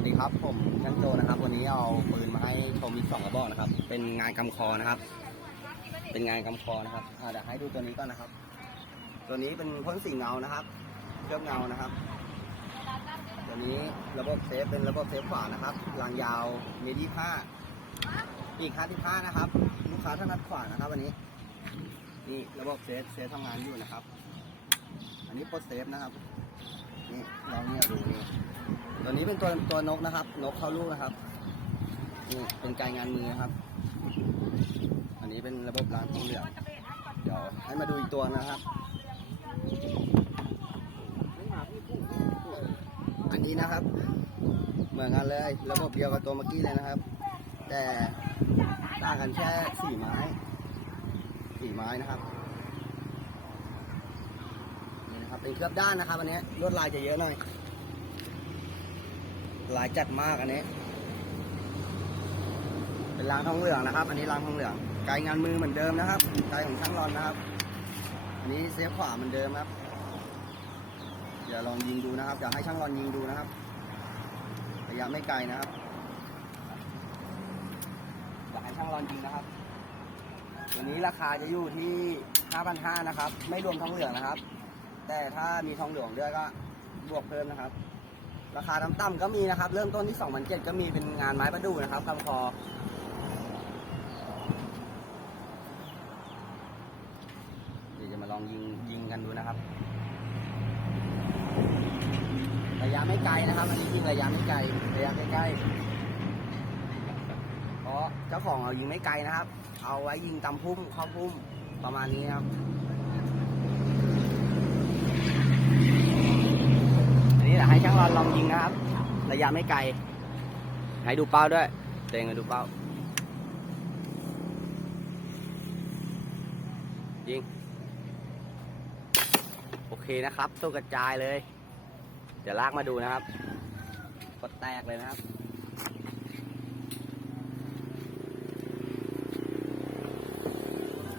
วัสดีครับผมช่างโจนะครับ วันนี้เอาปืนมาให้ชมอีกสองกระบอกนะครับ เป็นงานกำคอนะครับ เป็นงานกำคอนะครับเดี๋ยวให้ดูตัวนี้ก่อนนะครับ ตัวนี้เป็นพ่นสีเงานะครับเคลือบเงานะครับ ตัวนี้ระบบเซฟเป็นระบบเซฟขวานะครับรางยาวเมตรยี่ห้าอีกค่าที่ห้านะครับ ลูกค้าถนัดขวานะครับ วันนี้ นี่ระบบเซฟเซฟทำงานอยู่นะครับ อันนี้โปรเซฟนะครับ นี่ลองเนี่ยดูนี่ ตัวนี้เป็นตัวตัวนกนะครับ นกเข้าลูกนะครับนี่เป็นไกงานมือนะครับ อันนี้เป็นระบบรางทองเหลืองเดี๋ยวให้มาดูอีกตัวนะครับ อันนี้นะครับ เหมือนกันเลย ระบบเดียวกับตัวเมื่อกี้เลยนะครับ แต่ต่างกันแค่สี่ไม้สี่ไม้นะครับนี่นะครับ เป็นเคลือบด้านนะครับอันนี้ลวดลายจะเยอะหน่อย ลายจัดมากอันนี้ เป็นรางทองเหลืองนะครับ อันนี้รางทองเหลืองไกลงานมือเหมือนเดิมนะครับไกลของช่างรอนนะครับ อันนี้เซฟขวาเหมือนเดิมครับเดี๋ยวลองยิงดูนะครับเดี๋ยวให้ช่างรอนยิงดูนะครับระยะไม่ไกลนะครับอยากให้ช่างรอนยิงนะครับตัวนี้ราคาจะอยู่ที่ 5,500 นะครับ ไม่รวมทองเหลืองนะครับ แต่ถ้ามีทองเหลืองด้วยก็บวกเพิ่มนะครับ ราคาต่ำๆก็มีนะครับ เริ่มต้นที่2,700ก็มีเป็นงานไม้ประดู่นะครับคำคอเดี๋ยวจะมาลองยิงยิงกันดูนะครับ ระยะไม่ไกลนะครับ อันนี้ยิงระยะไม่ไกลระยะใกล้ๆเพราะเจ้าของเรายิงไม่ไกลนะครับ เอาไว้ยิงตำพุ่มข้าพุ่มประมาณนี้ครับ อันนี้ เดี๋ยวให้ช่างลองยิงนะครับ ระยะไม่ไกล ให้ดูเป้าด้วยเต็งให้ดูเป้า ยิง โอเคนะครับตัวกระจายเลย เดี๋ยวลากมาดูนะครับกดแตกเลยนะครับ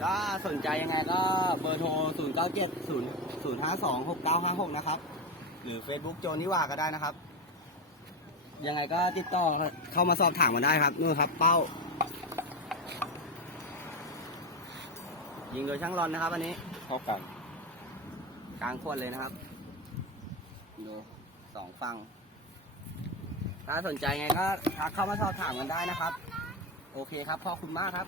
ก็สนใจยังไงก็เบอร์โทร 0 9 7 0 0 5 2 6 9 5 6 นะครับ หรือ Facebook โจนิวาก็ได้นะครับ ยังไงก็ติดต่อเข้ามาสอบถามมาได้ครับนู่นครับ เป้า ยิงโดยช่างรอนนะครับ อันนี้เท่ากันกลางขวดเลยนะครับดูสองฝั่งถ้าสนใจไงก็ทักเข้ามาสอบถามกันได้นะครับ โอเคครับขอบคุณมากครับ